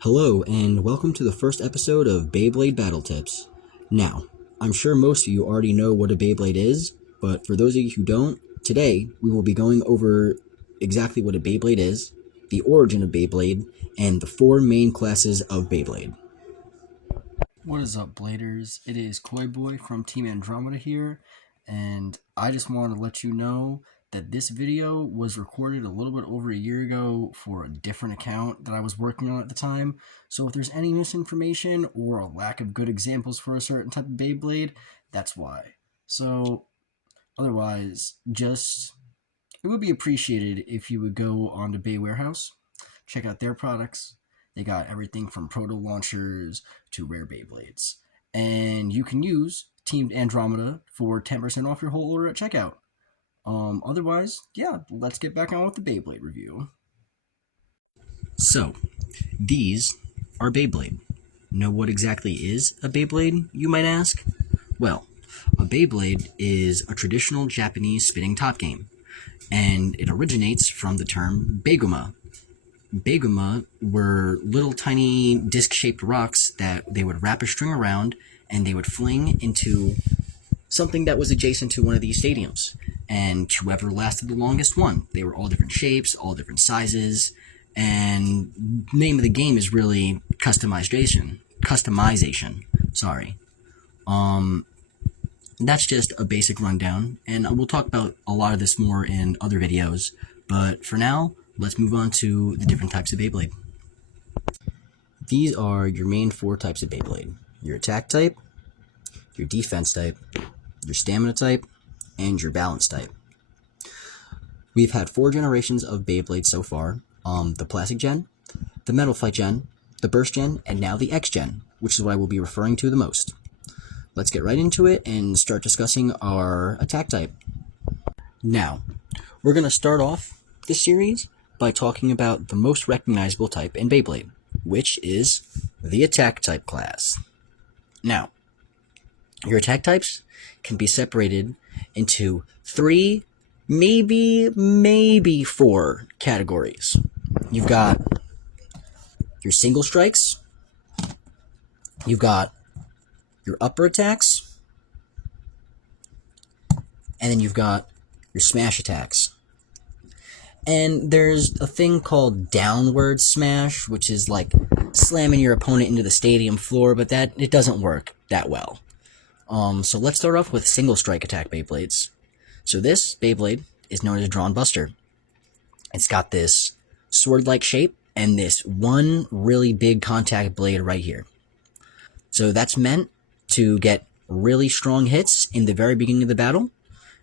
Hello, and welcome to the first episode of Beyblade Battle Tips. Now, I'm sure most of you already know what a Beyblade is, but for those of you who don't, today we will be going over exactly what a Beyblade is, the origin of Beyblade, and the four main classes of Beyblade. What is up, Bladers? It is Koii-Boy from Team Andromeda here, and I just want to let you know that this video was recorded a little bit over a year ago for a different account that I was working on at the time. So if there's any misinformation or a lack of good examples for a certain type of Beyblade, that's why. So otherwise, it would be appreciated if you would go on to Bay Warehouse, check out their products. They got everything from proto launchers to rare Beyblades. And you can use Team Andromeda for 10% off your whole order at checkout. Otherwise, yeah, let's get back on with the Beyblade review. So, these are Beyblade. Know what exactly is a Beyblade, you might ask? Well, a Beyblade is a traditional Japanese spinning top game, and it originates from the term Beiguma. Beiguma were little tiny disc-shaped rocks that they would wrap a string around and they would fling into something that was adjacent to one of these stadiums. And whoever lasted the longest won. They were all different shapes, all different sizes, and the name of the game is really customization. Sorry. That's just a basic rundown, and we'll talk about a lot of this more in other videos. But for now, let's move on to the different types of Beyblade. These are your main four types of Beyblade. Your attack type, your defense type, your stamina type, and your balance type. We've had 4 generations of Beyblade so far. The Plastic Gen, the Metal Fight Gen, the Burst Gen, and now the X Gen, which is what I will be referring to the most. Let's get right into it and start discussing our attack type. Now, we're going to start off this series by talking about the most recognizable type in Beyblade, which is the attack type class. Now, your attack types can be separated into 3, maybe 4 categories. You've got your single strikes, you've got your upper attacks, and then you've got your smash attacks. And there's a thing called downward smash, which is like slamming your opponent into the stadium floor, but it doesn't work that well. So let's start off with single strike attack Beyblades. So this Beyblade is known as Drawn Buster. It's got this sword-like shape and this one really big contact blade right here. So that's meant to get really strong hits in the very beginning of the battle.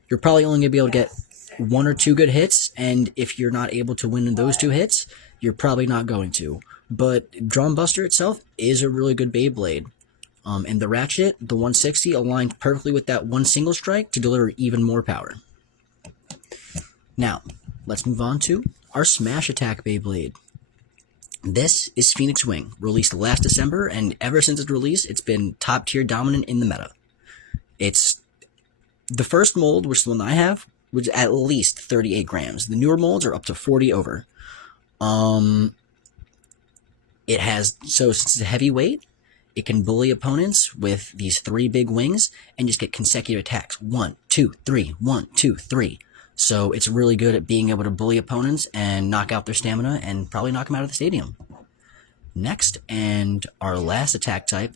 You're probably only going to be able to get 1 or 2 good hits, and if you're not able to win those 2 hits, you're probably not going to. But Drawn Buster itself is a really good Beyblade. And the ratchet, the 160, aligned perfectly with that one single strike to deliver even more power. Now, let's move on to our Smash Attack Beyblade. This is Phoenix Wing, released last December, and ever since its release, it's been top tier dominant in the meta. It's the first mold, which is the one I have, which is at least 38 grams. The newer molds are up to 40 over. Since it's a heavy weight, it can bully opponents with these 3 big wings and just get consecutive attacks. 1, 2, 3, 1, 2, 3. So it's really good at being able to bully opponents and knock out their stamina and probably knock them out of the stadium. Next, and our last attack type,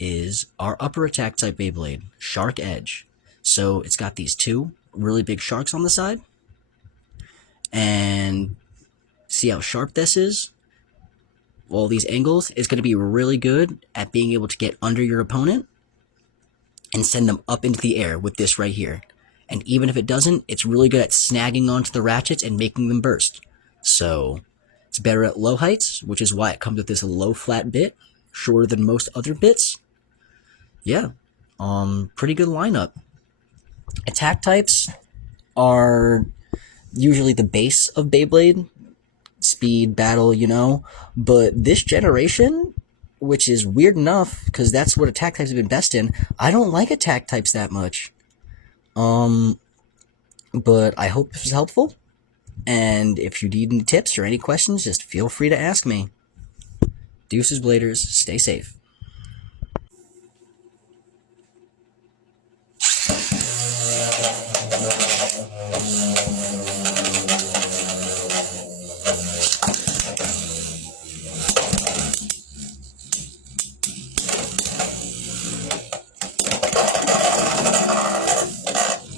is our upper attack type Beyblade, Shark Edge. So it's got these 2 really big sharks on the side. And see how sharp this is? All these angles is going to be really good at being able to get under your opponent and send them up into the air with this right here. And even if it doesn't, it's really good at snagging onto the ratchets and making them burst. So it's better at low heights, which is why it comes with this low flat bit, shorter than most other bits. Yeah, pretty good lineup. Attack types are usually the base of Beyblade. Speed, battle, but this generation, which is weird enough because that's what attack types have been best in, I don't like attack types that much. But I hope this was helpful, and if you need any tips or any questions, just feel free to ask me. Deuces Bladers, stay safe.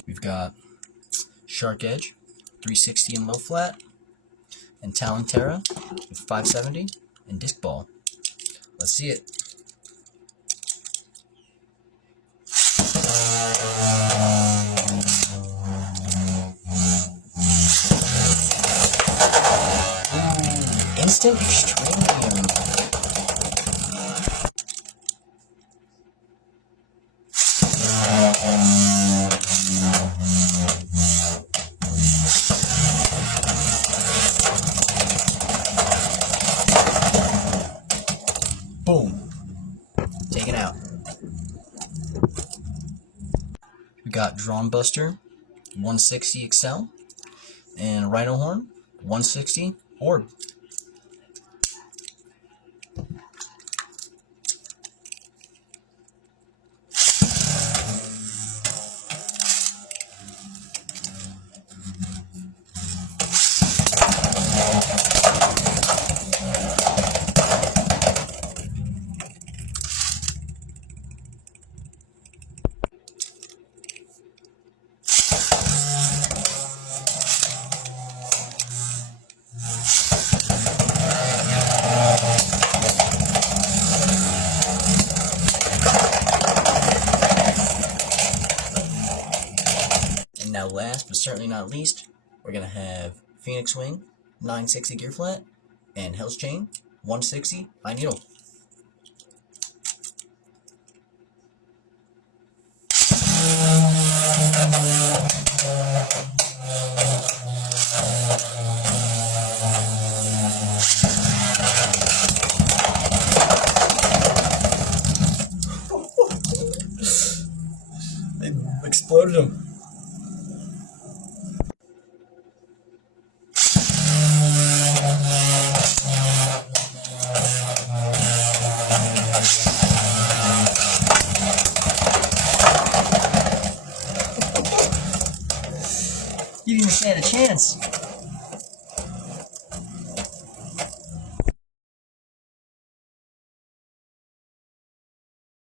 We've got Shark Edge, 360 in low flat, and Talon Terra with 570 and Disc Ball. Let's see it. Ooh, Instant Extreme. Boom. Taken out. We got Drawn Buster, 160 Excel, and Rhino Horn, 160 Orb. And now last but certainly not least, we're going to have Phoenix Wing, 960 gear flat, and Hell's Chain, 160 high needle. They exploded him. You didn't even stand a chance.